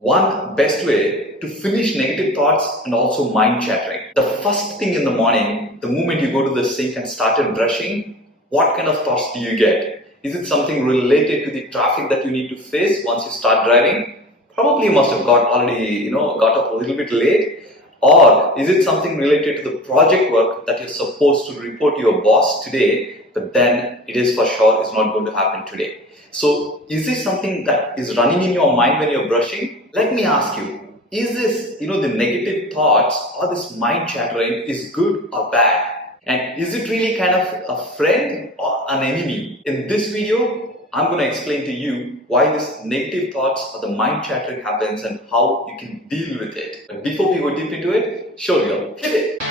One best way to finish negative thoughts and also mind chattering. The first thing in the morning, the moment you go to the sink and started brushing, what kind of thoughts do you get? Is it something related to the traffic that you need to face once you start driving? Probably you must have got up a little bit late. Or is it something related to the project work that you're supposed to report to your boss today, but then it is for sure is not going to happen today? So is this something that is running in your mind when you're brushing? Let me ask you, is this, the negative thoughts or this mind chattering is good or bad? And is it really kind of a friend or an enemy? In this video, I'm going to explain to you why this negative thoughts or the mind chattering happens and how you can deal with it. But before we go deep into it, show you. Hit it!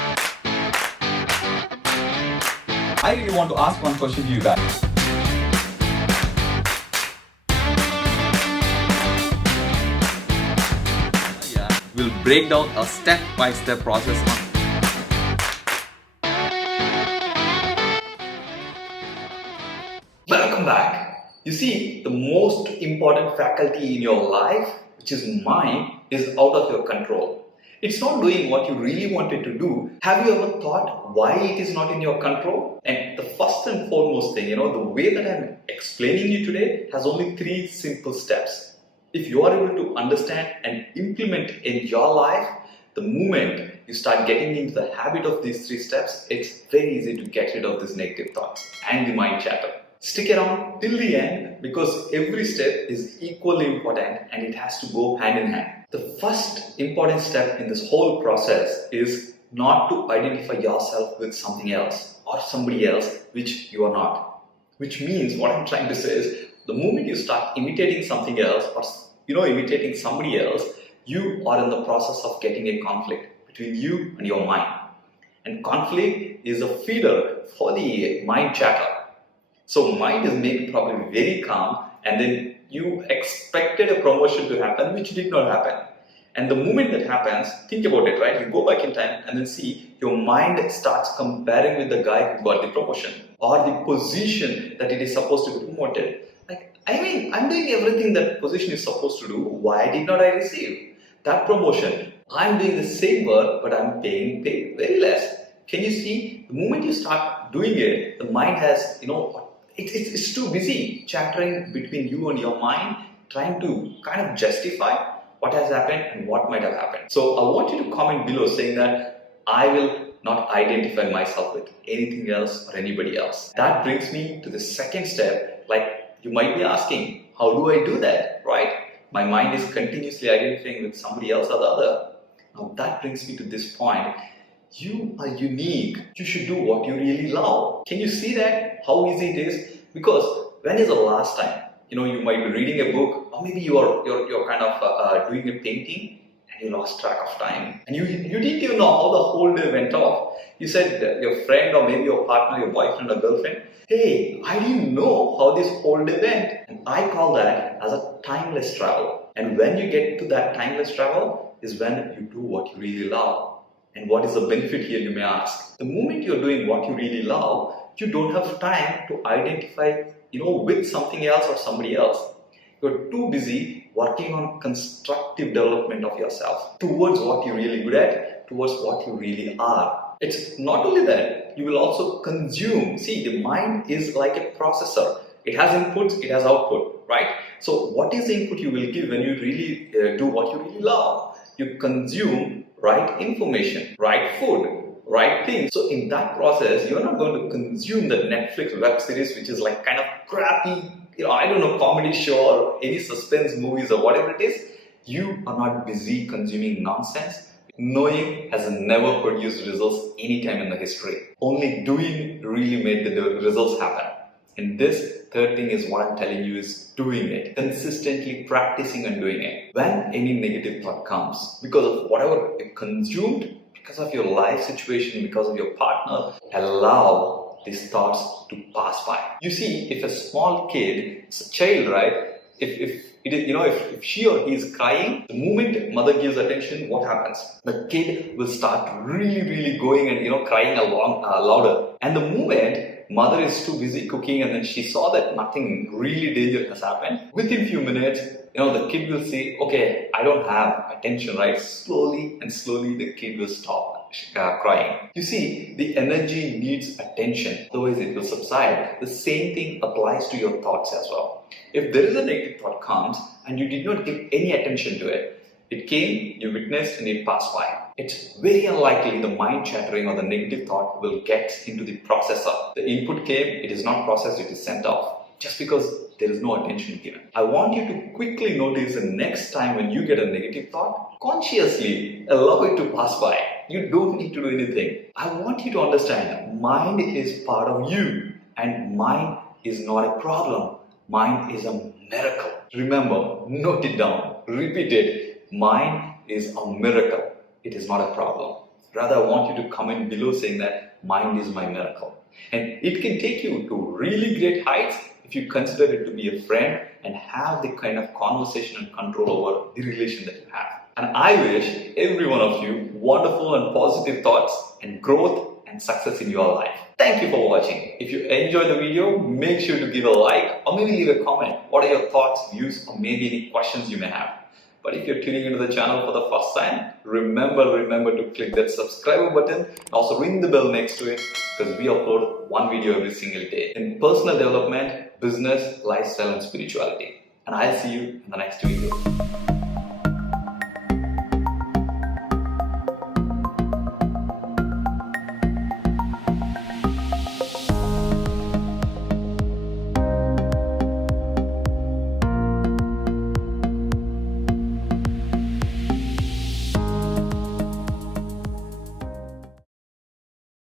I really want to ask one question to you guys. We'll break down a step-by-step process on Welcome back. You see, the most important faculty in your life, which is mind, is out of your control. It's not doing what you really wanted to do. Have you ever thought why it is not in your control? And the first and foremost thing, the way that I'm explaining you today has only 3 simple steps. If you are able to understand and implement in your life, the moment you start getting into the habit of these 3 steps, it's very easy to get rid of these negative thoughts and the mind chatter. Stick around till the end because every step is equally important and it has to go hand in hand. The first important step in this whole process is not to identify yourself with something else or somebody else which you are not. Which means what I'm trying to say is the moment you start imitating something else or imitating somebody else, you are in the process of getting a conflict between you and your mind. And conflict is a feeder for the mind chatter. So mind is made probably very calm and then you expected a promotion to happen which did not happen. And the moment that happens, think about it, right? You go back in time and then see your mind starts comparing with the guy who got the promotion or the position that it is supposed to be promoted. I'm doing everything that position is supposed to do. Why did not I receive that promotion? I'm doing the same work but I'm paid very less. Can you see? The moment you start doing it, the mind has, it's too busy chattering between you and your mind, trying to kind of justify what has happened and what might have happened. So I want you to comment below saying that I will not identify myself with anything else or anybody else. That brings me to the second step. Like you might be asking, how do I do that, right? My mind is continuously identifying with somebody else or the other. Now that brings me to this point. You are unique. You should do what you really love. Can you see that? How easy it is? Because when is the last time? You might be reading a book, or maybe you're kind of doing a painting, and you lost track of time, and you didn't even know how the whole day went off. You said that your friend or maybe your partner, your boyfriend or girlfriend, hey, I didn't know how this whole day went, and I call that as a timeless travel. And when you get to that timeless travel is when you do what you really love. And what is the benefit here, you may ask? The moment you're doing what you really love, you don't have time to identify, with something else or somebody else. You're too busy working on constructive development of yourself towards what you're really good at, towards what you really are. It's not only that, you will also consume. See, the mind is like a processor. It has inputs, it has output, right? So what is the input you will give when you really do what you really love? You consume right information, right food, right things. So in that process, you're not going to consume the Netflix web series, which is like kind of crappy, comedy show or any suspense movies or whatever it is. You are not busy consuming nonsense. Knowing has never produced results anytime in the history. Only doing really made the results happen. And this third thing is what I'm telling you is doing it. Consistently practicing and doing it. When any negative thought comes, because of whatever you consumed, because of your life situation, because of your partner, allow these thoughts to pass by. You see, if a small kid, it's a child, right? If she or he is crying, the moment mother gives attention, what happens? The kid will start really going and crying louder. And the moment mother is too busy cooking and then she saw that nothing really dangerous has happened. Within few minutes, the kid will say, okay, I don't have attention, right? Slowly and slowly the kid will stop crying. You see, the energy needs attention, otherwise it will subside. The same thing applies to your thoughts as well. If there is a negative thought comes and you did not give any attention to it, it came, you witnessed, and it passed by. It's very unlikely the mind chattering or the negative thought will get into the processor. The input came, it is not processed, it is sent off. Just because there is no attention given. I want you to quickly notice the next time when you get a negative thought, consciously allow it to pass by. You don't need to do anything. I want you to understand, mind is part of you and mind is not a problem. Mind is a miracle. Remember, note it down, repeat it. Mind is a miracle. It is not a problem. Rather, I want you to comment below saying that mind is my miracle. And it can take you to really great heights if you consider it to be a friend and have the kind of conversation and control over the relation that you have. And I wish every one of you wonderful and positive thoughts and growth and success in your life. Thank you for watching. If you enjoyed the video, make sure to give a like or maybe leave a comment. What are your thoughts, views, or maybe any questions you may have? But if you're tuning into the channel for the first time, remember to click that subscribe button and also ring the bell next to it, because we upload one video every single day in personal development, business, lifestyle and spirituality. And I'll see you in the next video.